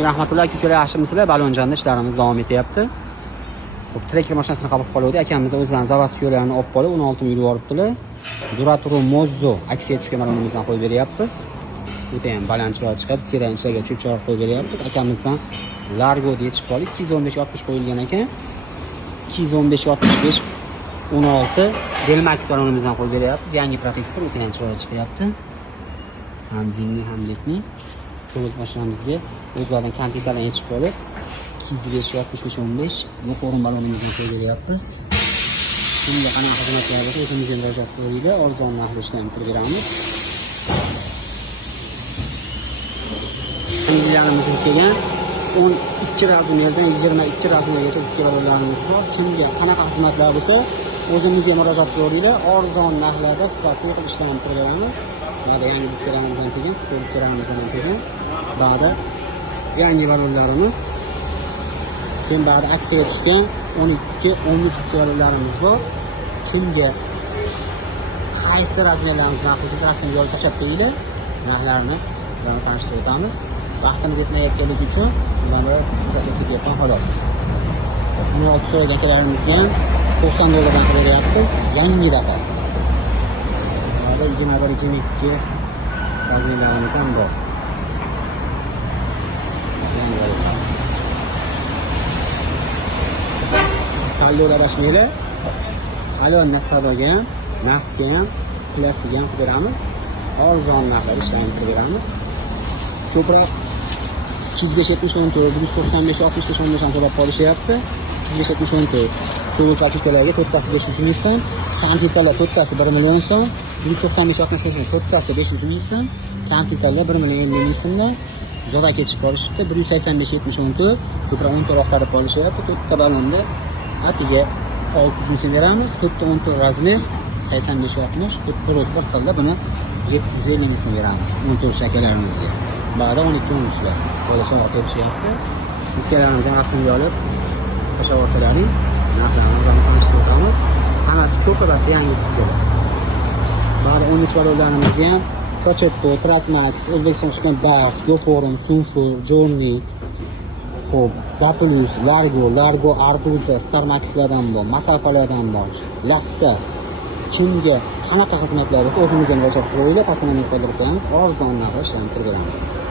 Rahmatulloh aka, yaxshimisizlar? Balonjanda ishlarimiz davom etyapti. Xo'p, Tracker mashinasini qabul qildik. Akamiz o'zlarining zavod yo'llarini olib qolib, 16 ming yuboribdilar. Duraturo Mozzo aksiya tushgan balonimizdan qo'yib beryapmiz. Juda ham balandroq chiqib, seranchaga cho'p-choq qo'yib beryapmiz. Akamizdan Largo deb chiqib qoldik. 215-60 qo'yilgan ekan. 215-65 16 Delmax balonimizdan qo'yib beryapmiz. Yangi protektor o'ta ham chiroyli chiqyapti. Ham zimni ham letni. To'liq mashinamizga o'zlaridan kontentlarni yechib qolib 205-65-15 yuqori balonimizni qo'yib beryapmiz. Bunga qanaqa xizmatlar bo'lsa o'zimizga murojaat qilinglar, arzon narxda ishlarni bitirib beramiz. Yangilarimiz kelgan 12 razmerdan 22 razmergacha uskalarimiz bor. Kimga qanaqa xizmatlar bo'lsa o'zimizga murojaat qilinglar, arzon narxlarda sifatli qilib ishlarni bitirib beramiz. Ba'da yangi bitseralardan kelgan, sponseralardan kelgan. Ba'da yangi balonlarimiz. Keyin ba'da aksiyaga tushgan 12-13 bitseralarimiz bor. Kimga qaysi razmerlarimiz narxi rasmga olib tashlab qo'yinglar, narxlarni bilan tanishtirib o'tamiz. Vaqtimiz yetmayotganligi uchun ularni kuzatib ketyapman xolos. 16 so'ragan akalarimizni ham $90 dan beryapmiz. Yangi raqam. 21-22 razmerlarimiz ham bor. Qallolar ashmanglar. Qalon sadoga ham, naftga ham, plastikga ham qilib beramiz. Arzon narxda ishlarni qilib beramiz. Ko'proq 205-74, 195-65-15 so'rab qolishyapti. 205-74 cho'g'il paketlarga to'rttasi 500 ming so'm, kontentlar to'rttasi 1 million so'm, 195-65 to'rttasi 500 ming so'm, kontentlar 1 million 50 ming so'mdan zoda kechib qolishibdi. 185-74 ko'proq 10 to'roq tarif qolishyapti. To'rtta balonni atiga 600 ming so'm beramiz. To'rtta 10 to'rt razmer 85-60, to'rtta ro'z bir xilda buni 750 ming so'm beramiz 10 to'rt shakalarimizga. Ba'da 12-13lar bo'yicha o'tyapti. Missiyalarimizni ham rasmga olib tashlab olsalaring, narxlarni bilan tanishtirib o'tamiz. Hammasi ko'plab yangi missiyalar. Ba'da 13 balonlarimizga ham Kochetto, Trakmax, O'zbekiston chiqqan Bars, Goforum, Sunfur, Journey, xo'p, Daplus, Largo Arbuza, Starmaxlardan bor, masofalardan bor, Lassa. Kimga qanaqa xizmatlar bo'lsa o'zimizga murojaat qilinglar, pasanani qoldirib qo'yamiz, arzon narxda ishlarni qilib beramiz.